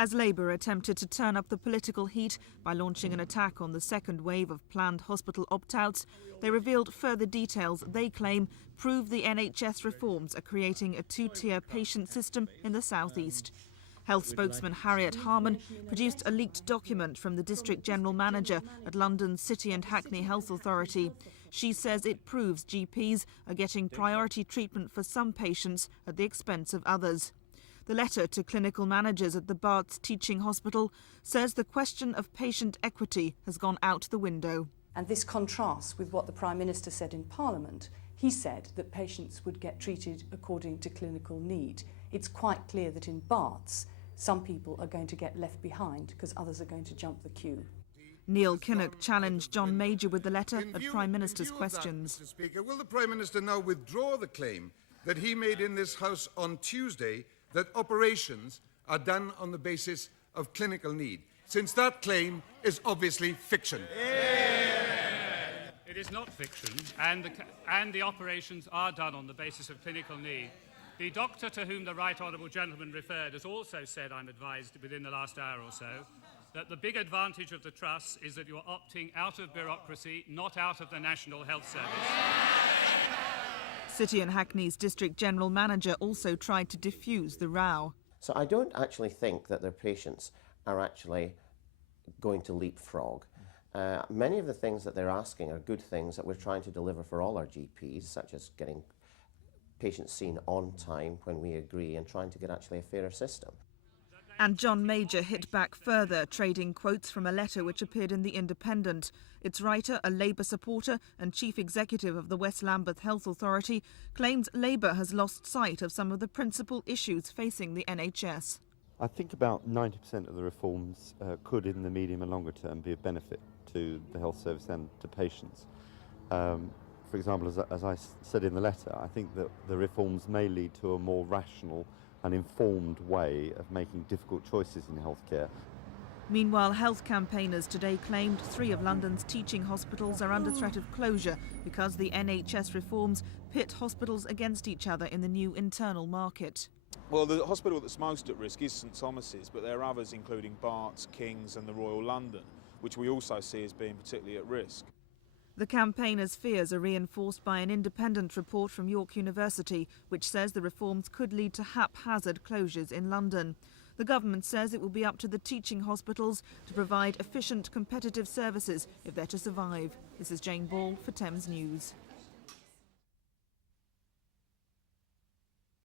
As Labour attempted to turn up the political heat by launching an attack on the second wave of planned hospital opt-outs, they revealed further details they claim prove the NHS reforms are creating a two-tier patient system in the South East. Health spokesman Harriet Harman produced a leaked document from the District General Manager at London's City and Hackney Health Authority. She says it proves GPs are getting priority treatment for some patients at the expense of others. The letter to clinical managers at the Barts Teaching Hospital says the question of patient equity has gone out the window. And this contrasts with what the Prime Minister said in Parliament. He said that patients would get treated according to clinical need. It's quite clear that in Barts, some people are going to get left behind because others are going to jump the queue. Neil Kinnock challenged John Major with the letter at Prime Minister's questions. Mr. Speaker, will the Prime Minister now withdraw the claim that he made in this House on Tuesday that operations are done on the basis of clinical need, since that claim is obviously fiction? It is not fiction, and the operations are done on the basis of clinical need. The doctor to whom the right honourable gentleman referred has also said, I'm advised within the last hour or so, that the big advantage of the trusts is that you're opting out of bureaucracy, not out of the National Health Service. City and Hackney's District General Manager also tried to diffuse the row. So I don't actually think that their patients are actually going to leapfrog. Many of the things that they're asking are good things that we're trying to deliver for all our GPs, such as getting patients seen on time when we agree and trying to get actually a fairer system. And John Major hit back further, trading quotes from a letter which appeared in The Independent. Its writer, a Labour supporter and chief executive of the West Lambeth Health Authority, claims Labour has lost sight of some of the principal issues facing the NHS. I think about 90% of the reforms could, in the medium and longer term, be of benefit to the health service and to patients. For example, as I said in the letter, I think that the reforms may lead to a more rational and informed way of making difficult choices in healthcare. Meanwhile, health campaigners today claimed 3 of London's teaching hospitals are under threat of closure because the NHS reforms pit hospitals against each other in the new internal market. Well, the hospital that's most at risk is St Thomas's, but there are others including Barts, King's and the Royal London, which we also see as being particularly at risk. The campaigners' fears are reinforced by an independent report from York University, which says the reforms could lead to haphazard closures in London. The government says it will be up to the teaching hospitals to provide efficient, competitive services if they're to survive. This is Jane Ball for Thames News.